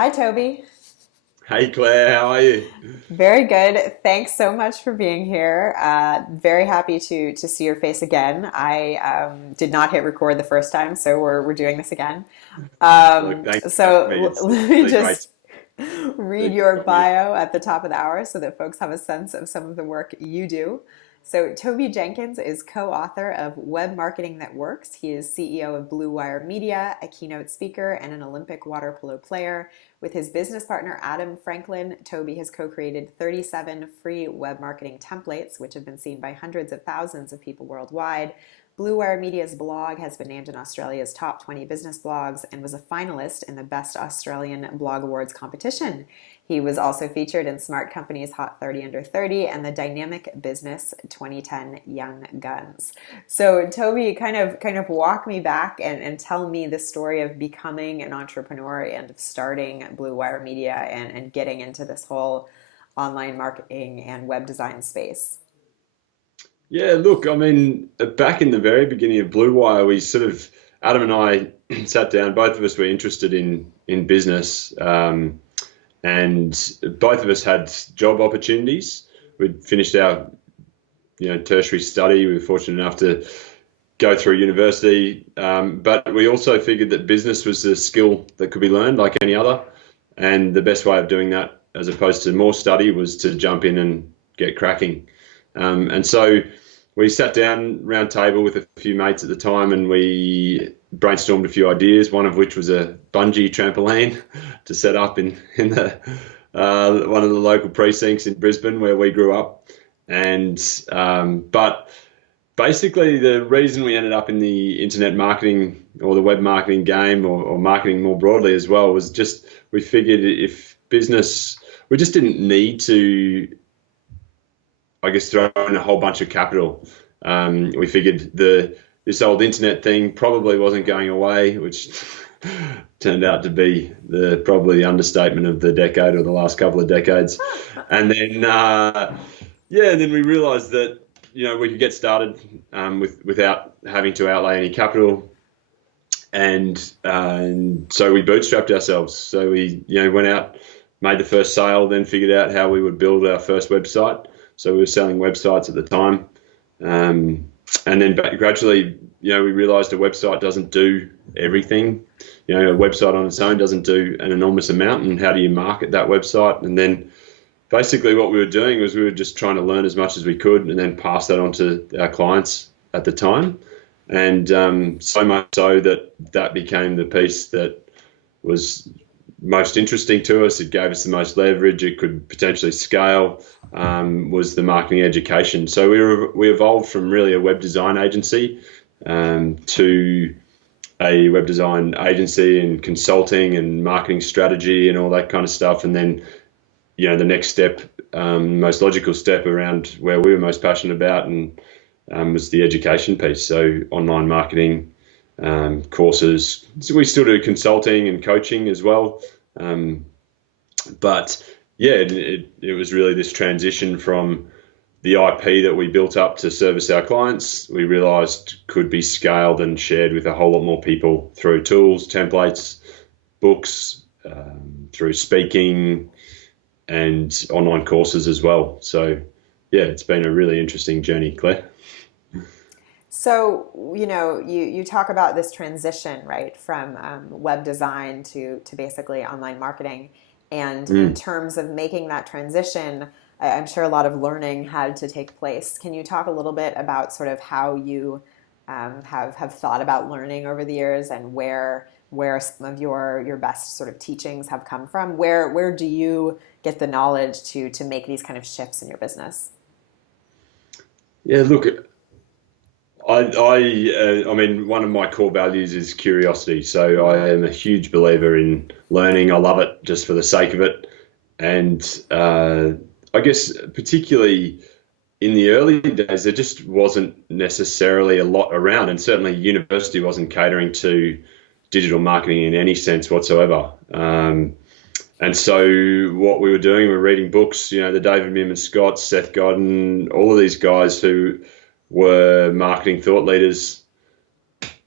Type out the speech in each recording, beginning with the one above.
Hi, Toby. Hey Claire, how are you? Very good. Thanks so much for being here. Very happy to see your face again. I did not hit record the first time, so we're doing this again. Look, thanks for having me. Let It's me really great just to read hear your from you. bio at the top of the hour so that folks have a sense of some of the work you do. So, Toby Jenkins is co author of Web Marketing That Works. He is CEO of Blue Wire Media, a keynote speaker, and an Olympic water polo player. With his business partner Adam Franklin, Toby has co created 37 free web marketing templates, which have been seen by hundreds of thousands of people worldwide. Blue Wire Media's blog has been named in Australia's top 20 business blogs and was a finalist in the Best Australian Blog Awards competition. He was also featured in Smart Company's Hot 30 Under 30 and the Dynamic Business 2010 Young Guns. So Toby, kind of walk me back and tell me the story of becoming an entrepreneur and of starting Blue Wire Media and getting into this whole online marketing and web design space. Yeah, look, I mean, back in the very beginning of Blue Wire, we sort of Adam and I sat down. Both of us were interested in business, and both of us had job opportunities. We'd finished our tertiary study. We were fortunate enough to go through university, but we also figured that business was a skill that could be learned like any other, and the best way of doing that, as opposed to more study, was to jump in and get cracking. And so we sat down round table with a few mates at the time, and we brainstormed a few ideas. One of which was a bungee trampoline to set up in the one of the local precincts in Brisbane where we grew up. And but basically, the reason we ended up in the internet marketing or the web marketing game, or marketing more broadly as well, was just we figured if business, we just didn't need to, I guess, throw in a whole bunch of capital. We figured this old internet thing probably wasn't going away, which turned out to be probably the understatement of the decade, or the last couple of decades. And then then we realised that we could get started without having to outlay any capital, and so we bootstrapped ourselves. So we went out, made the first sale, then figured out how we would build our first website. So we were selling websites at the time, and then gradually, we realised a website doesn't do everything. A website on its own doesn't do an enormous amount, and how do you market that website? And then basically what we were doing was we were just trying to learn as much as we could and then pass that on to our clients at the time. And so much so that became the piece that was most interesting to us. It gave us the most leverage. It could potentially scale. Was the marketing education. So we evolved from really a web design agency to a web design agency and consulting and marketing strategy and all that kind of stuff. And then the next step, most logical step around where we were most passionate about, and was the education piece. So online marketing, courses. So we still do consulting and coaching as well. But yeah, it was really this transition from the IP that we built up to service our clients, we realized could be scaled and shared with a whole lot more people through tools, templates, books, through speaking and online courses as well. So yeah, it's been a really interesting journey, Claire. So, you talk about this transition, right, from web design to basically online marketing. And in Mm. terms of making that transition, I'm sure a lot of learning had to take place. Can you talk a little bit about sort of how you have thought about learning over the years, and where some of your best sort of teachings have come from? Where do you get the knowledge to make these kind of shifts in your business? Yeah, look, I mean, one of my core values is curiosity. So I am a huge believer in learning. I love it just for the sake of it. And I guess particularly in the early days, there just wasn't necessarily a lot around, and certainly university wasn't catering to digital marketing in any sense whatsoever. And so what we were doing, we were reading books, the David Miman Scott, Seth Godin, all of these guys who were marketing thought leaders,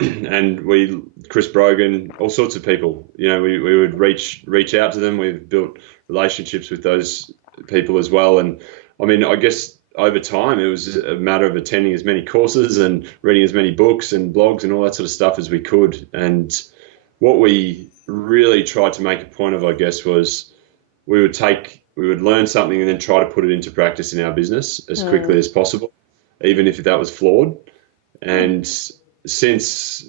and Chris Brogan, all sorts of people. We would reach out to them. We've built relationships with those people as well. And I mean, I guess over time, it was a matter of attending as many courses and reading as many books and blogs and all that sort of stuff as we could. And what we really tried to make a point of, I guess, was we would learn something and then try to put it into practice in our business as quickly as possible, even if that was flawed. And since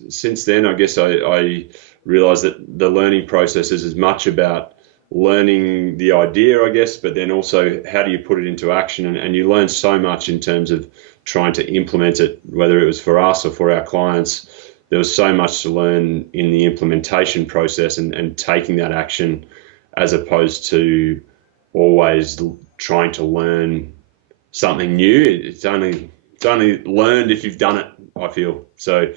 then, I guess I realized that the learning process is as much about learning the idea, I guess, but then also how do you put it into action? And you learn so much in terms of trying to implement it, whether it was for us or for our clients. There was so much to learn in the implementation process and taking that action, as opposed to always trying to learn something new. It's only learned if you've done it, I feel. So,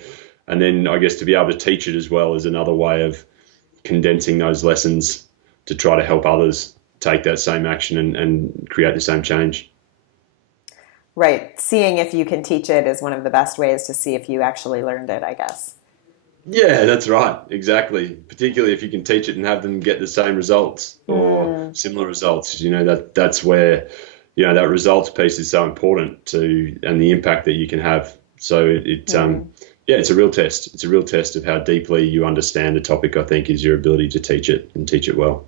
and then I guess to be able to teach it as well is another way of condensing those lessons to try to help others take that same action and create the same change. Right. Seeing if you can teach it is one of the best ways to see if you actually learned it, I guess. Yeah, that's right. Exactly. Particularly if you can teach it and have them get the same results or similar results, that's where, that results piece is so important and the impact that you can have. So it's a real test. It's a real test of how deeply you understand a topic, I think, is your ability to teach it and teach it well.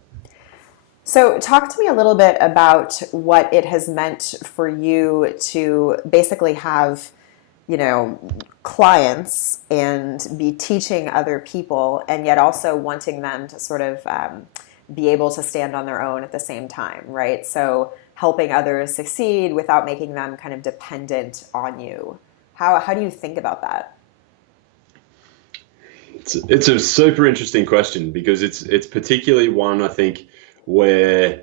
So talk to me a little bit about what it has meant for you to basically have, clients and be teaching other people, and yet also wanting them to sort of be able to stand on their own at the same time, right? So helping others succeed without making them kind of dependent on you. How do you think about that? It's a super interesting question, because it's particularly one, I think, where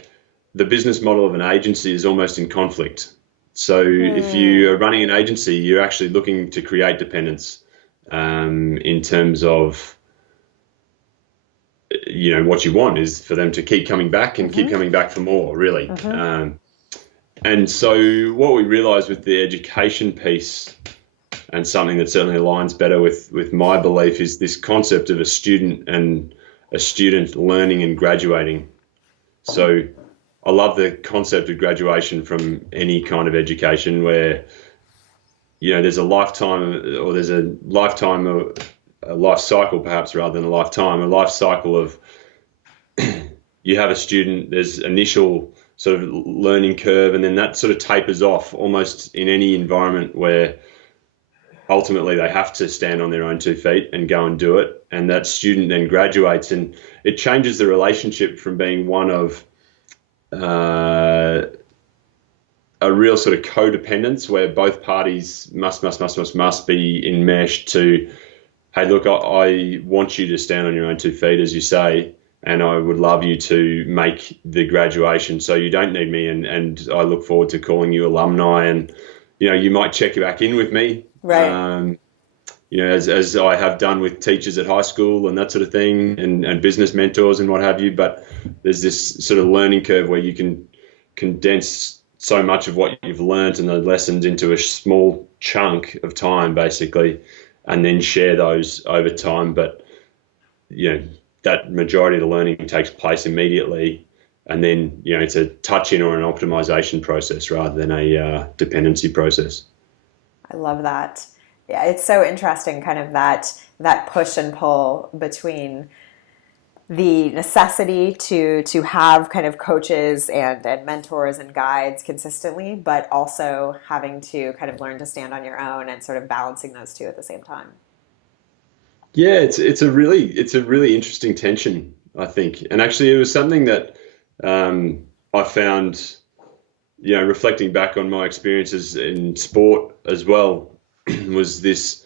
the business model of an agency is almost in conflict. So if you are running an agency, you're actually looking to create dependence in terms of, what you want is for them to keep coming back and keep coming back for more, really. And so what we realized with the education piece, and something that certainly aligns better with my belief, is this concept of a student learning and graduating. So I love the concept of graduation from any kind of education, where, there's a lifetime, or there's a lifetime, or a life cycle perhaps rather than a life cycle of you have a student, there's initial sort of learning curve, and then that sort of tapers off almost in any environment where ultimately they have to stand on their own 2 feet and go and do it. And that student then graduates, and it changes the relationship from being one of a real sort of codependence, where both parties must be enmeshed, to, hey, look, I want you to stand on your own 2 feet, as you say, and I would love you to make the graduation, so you don't need me, and I look forward to calling you alumni, and you might check back in with me, right? As I have done with teachers at high school and that sort of thing, and business mentors and what have you. But there's this sort of learning curve where you can condense so much of what you've learned and the lessons into a small chunk of time, basically, and then share those over time. But that majority of the learning takes place immediately, and then it's a touch-in or an optimization process rather than a dependency process. I love that. Yeah, it's so interesting, kind of that push and pull between the necessity to have kind of coaches and mentors and guides consistently, but also having to kind of learn to stand on your own, and sort of balancing those two at the same time. Yeah, it's a really interesting tension, I think. And actually, it was something that I found, reflecting back on my experiences in sport as well, was this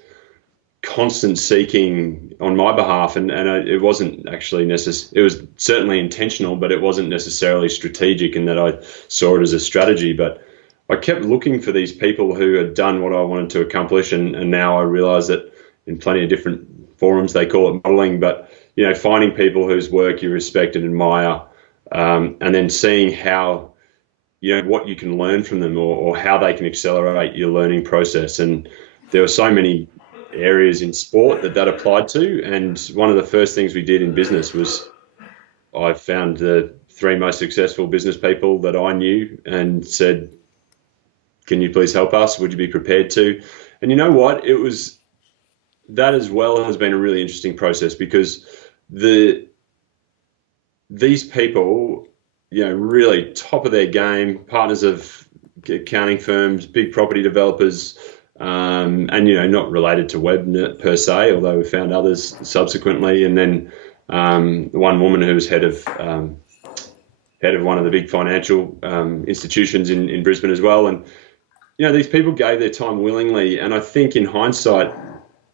constant seeking on my behalf, and it wasn't actually it was certainly intentional, but it wasn't necessarily strategic in that I saw it as a strategy. But I kept looking for these people who had done what I wanted to accomplish, and now I realize that in plenty of different forums they call it modeling, but finding people whose work you respect and admire, and then seeing how what you can learn from them, or how they can accelerate your learning process. And there were so many areas in sport that applied to. And one of the first things we did in business was I found the three most successful business people that I knew and said, can you please help us? Would you be prepared to? And you know what? That as well has been a really interesting process, because these people, really top of their game, partners of accounting firms, big property developers, and not related to web per se, although we found others subsequently. And then one woman who was head of one of the big financial institutions in Brisbane as well. And these people gave their time willingly, and I think in hindsight,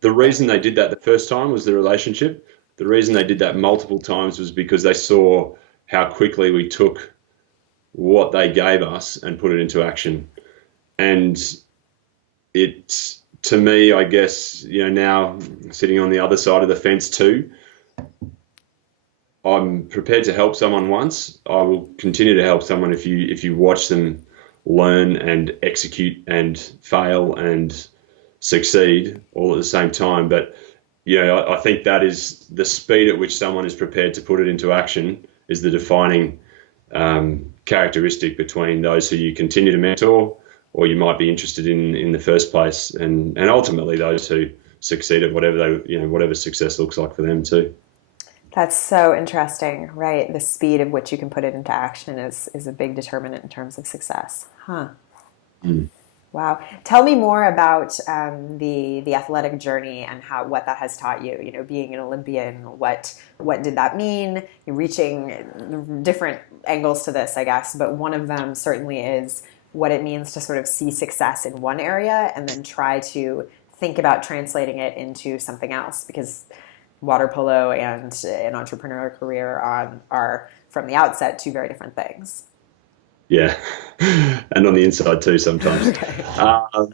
the reason they did that the first time was the relationship. The reason they did that multiple times was because they saw how quickly we took what they gave us and put it into action. And it, to me, I guess, now sitting on the other side of the fence too, I'm prepared to help someone once. I will continue to help someone if you watch them learn and execute and fail and succeed all at the same time. But I think that is the speed at which someone is prepared to put it into action is the defining characteristic between those who you continue to mentor or you might be interested in the first place, and ultimately those who succeed at whatever success looks like for them too. That's so interesting, right? The speed of which you can put it into action is a big determinant in terms of success. Huh. Mm. Wow. Tell me more about the athletic journey and what that has taught you. Being an Olympian, what did that mean? You're reaching different angles to this, I guess, but one of them certainly is what it means to sort of see success in one area and then try to think about translating it into something else, because water polo and an entrepreneurial career are from the outset two very different things. Yeah, and on the inside too sometimes. Okay.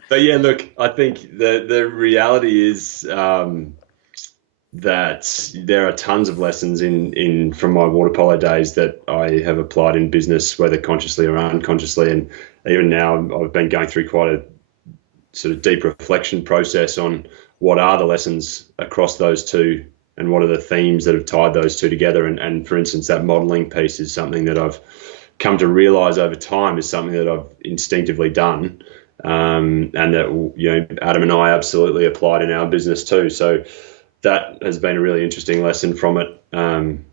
But yeah, look, I think the reality is that there are tons of lessons in from my water polo days that I have applied in business, whether consciously or unconsciously. And even now, I've been going through quite a sort of deep reflection process on what are the lessons across those two and what are the themes that have tied those two together. And for instance, that modeling piece is something that I've come to realize over time is something that I've instinctively done, and that Adam and I absolutely applied in our business too. So that has been a really interesting lesson from it. And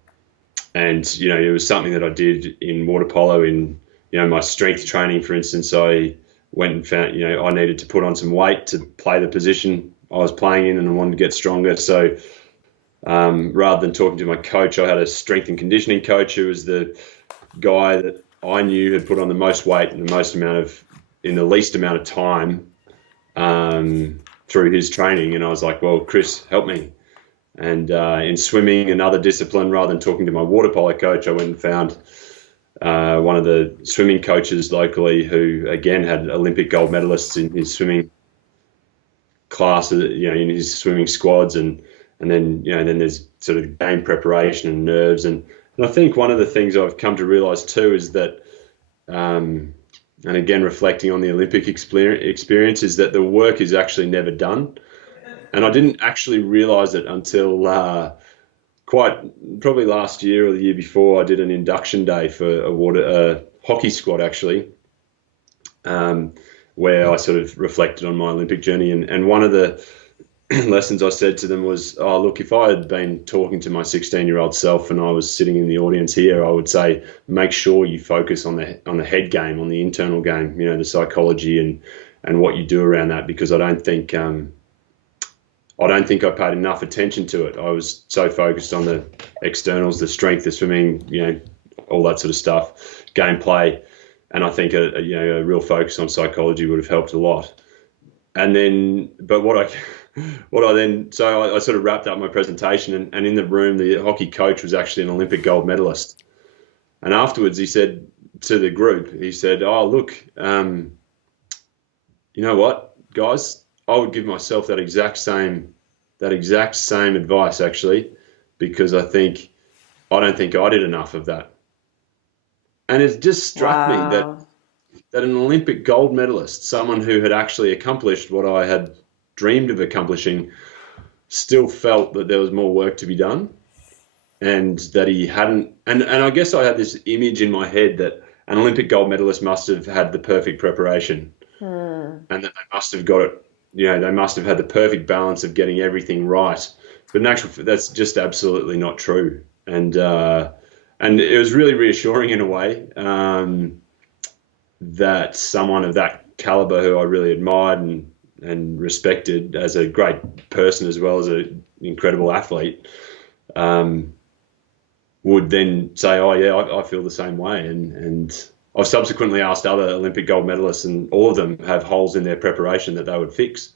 it was something that I did in water polo. In my strength training, for instance, I went and found I needed to put on some weight to play the position I was playing in, and I wanted to get stronger. So rather than talking to my coach, I had a strength and conditioning coach who was the guy that I knew had put on the most weight in the least amount of time through his training. And I was like, well, Chris, help me. And in swimming, another discipline, rather than talking to my water polo coach, I went and found one of the swimming coaches locally who, again, had Olympic gold medalists in his swimming class, in his swimming squads. And then, then there's sort of game preparation and nerves. And I think one of the things I've come to realize too is that, and again, reflecting on the Olympic experience, is that the work is actually never done. And I didn't actually realize it until probably last year or the year before. I did an induction day for a hockey squad, actually, where I sort of reflected on my Olympic journey. And one of the lessons I said to them was, oh, look, if I had been talking to my 16-year-old self and I was sitting in the audience here, I would say, make sure you focus on the head game, on the internal game, the psychology and what you do around that, because I don't think I paid enough attention to it. I was so focused on the externals, the strength, the swimming, all that sort of stuff, gameplay, and I think a real focus on psychology would have helped a lot. And then, but so I sort of wrapped up my presentation, and in the room, the hockey coach was actually an Olympic gold medalist. And afterwards, he said to the group, oh, look, you know what, guys, I would give myself that exact same advice, actually, because I don't think I did enough of that. And it just struck me that an Olympic gold medalist, someone who had actually accomplished what I had dreamed of accomplishing, still felt that there was more work to be done, and that he hadn't. And I guess I had this image in my head that an Olympic gold medalist must have had the perfect preparation, and that they must have got it. They must have had the perfect balance of getting everything right. But in actual, that's just absolutely not true. And it was really reassuring in a way that someone of that caliber, who I really admired and respected as a great person as well as an incredible athlete, would then say, "Oh yeah, I feel the same way." And I've subsequently asked other Olympic gold medalists, and all of them have holes in their preparation that they would fix.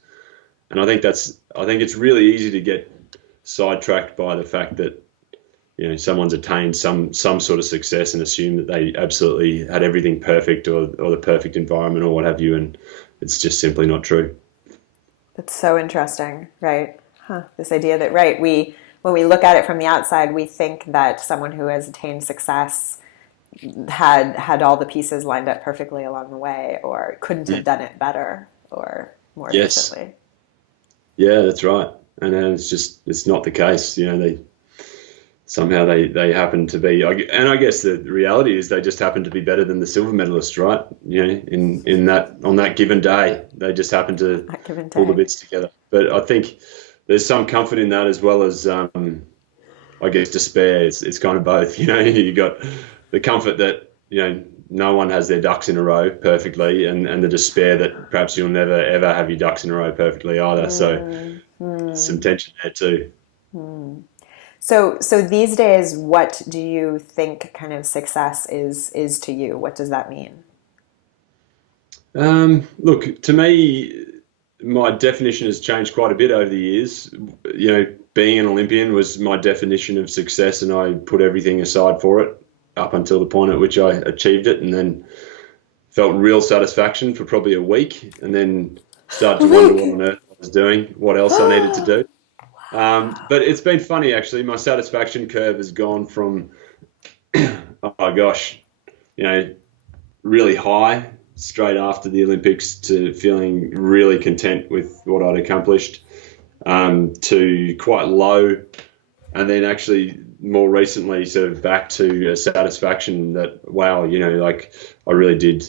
And I think it's really easy to get sidetracked by the fact that someone's attained some sort of success and assume that they absolutely had everything perfect or the perfect environment or what have you, and it's just simply not true. That's so interesting, right? This idea that, right, when we look at it from the outside, we think that someone who has attained success had all the pieces lined up perfectly along the way, or couldn't have done it better or more efficiently. Yeah, that's right. And it's not the case. They happen to be, and I guess the reality is they just happen to be better than the silver medalists, right? In that, on that given day, they just happen to pull the bits together. But I think there's some comfort in that, as well as, I guess, despair. It's kind of both. You got the comfort that no one has their ducks in a row perfectly, and the despair that perhaps you'll never ever have your ducks in a row perfectly either. So some tension there too. So these days, what do you think kind of success is to you? What does that mean? Look, to me, my definition has changed quite a bit over the years. Being an Olympian was my definition of success, and I put everything aside for it up until the point at which I achieved it, and then felt real satisfaction for probably a week, and then started to wonder what on earth I was doing, what else I needed to do. But it's been funny, actually. My satisfaction curve has gone from, oh my gosh, really high straight after the Olympics to feeling really content with what I'd accomplished, to quite low, and then actually more recently sort of back to a satisfaction that, wow, I really did.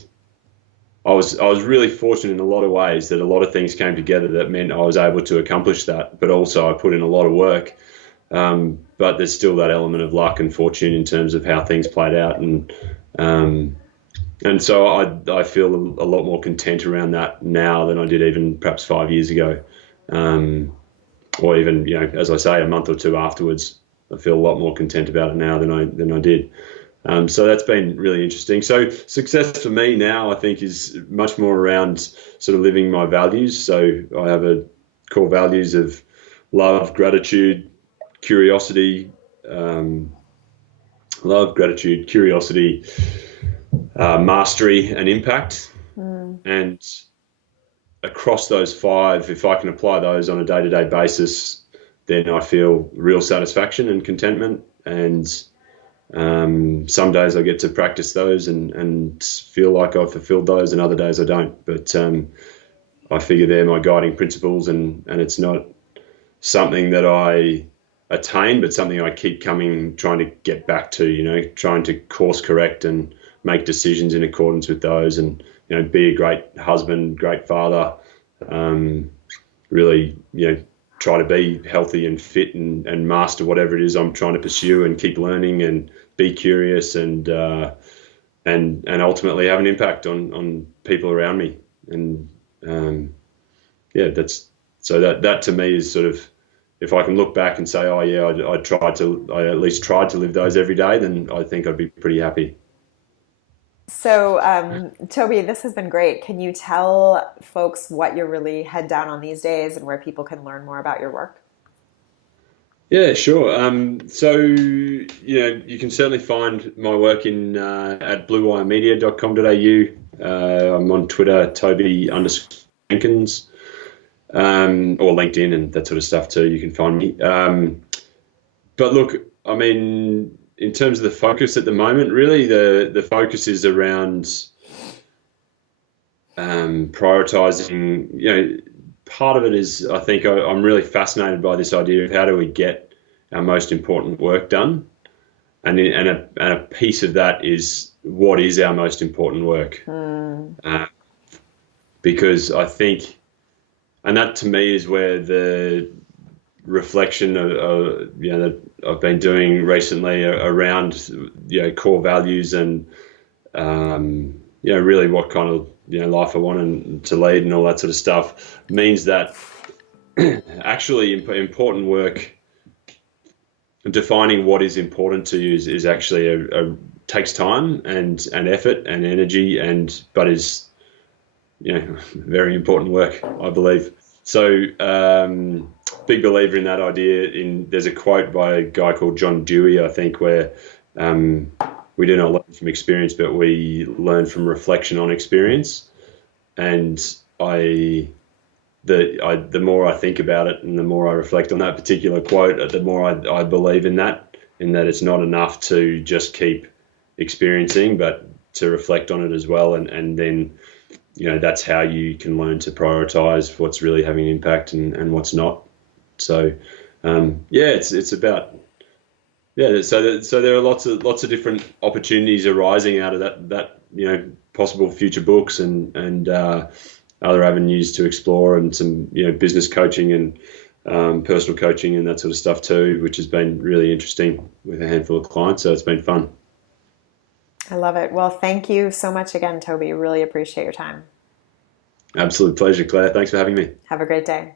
I was really fortunate in a lot of ways that a lot of things came together that meant I was able to accomplish that, but also I put in a lot of work. But there's still that element of luck and fortune in terms of how things played out. And so I feel a lot more content around that now than I did even perhaps 5 years ago. Or even, as I say, a month or two afterwards, I feel a lot more content about it now than I did. So that's been really interesting. So success for me now, I think, is much more around sort of living my values. So I have a core values of love, gratitude, curiosity, mastery, and impact. And across those five, if I can apply those on a day-to-day basis, then I feel real satisfaction and contentment. And some days I get to practice those and feel like I've fulfilled those, and other days I don't. But I figure they're my guiding principles, and it's not something that I attain, but something I keep trying to get back to, trying to course correct and make decisions in accordance with those, and, be a great husband, great father, really, try to be healthy and fit and master whatever it is I'm trying to pursue, and keep learning and be curious and ultimately have an impact on people around me. And that to me is sort of, if I can look back and say, oh yeah, I at least tried to live those every day, then I think I'd be pretty happy. So, Toby, this has been great. Can you tell folks what you're really head down on these days and where people can learn more about your work? Yeah, sure. So, you can certainly find my work at bluewiremedia.com.au. I'm on Twitter, Toby_Jenkins, or LinkedIn and that sort of stuff too. You can find me. But look, I mean, in terms of the focus at the moment, really the focus is around prioritizing, part of it is, I think I'm really fascinated by this idea of how do we get our most important work done, and a piece of that is what is our most important work, because I think, and that to me is where the reflection of that I've been doing recently around core values and really what kind of life I want to lead and all that sort of stuff means that actually important work, defining what is important to you is actually takes time and effort and energy, but is very important work, I believe. So big believer in that idea. There's a quote by a guy called John Dewey, I think, where we do not learn from experience, but we learn from reflection on experience. And the more I think about it and the more I reflect on that particular quote, the more I believe in that it's not enough to just keep experiencing, but to reflect on it as well. And then, that's how you can learn to prioritize what's really having an impact and what's not. So, it's about, so there are lots of different opportunities arising out of that possible future books and other avenues to explore, and some business coaching and personal coaching and that sort of stuff too, which has been really interesting with a handful of clients. So it's been fun. I love it. Well, thank you so much again, Toby. Really appreciate your time. Absolute pleasure, Claire. Thanks for having me. Have a great day.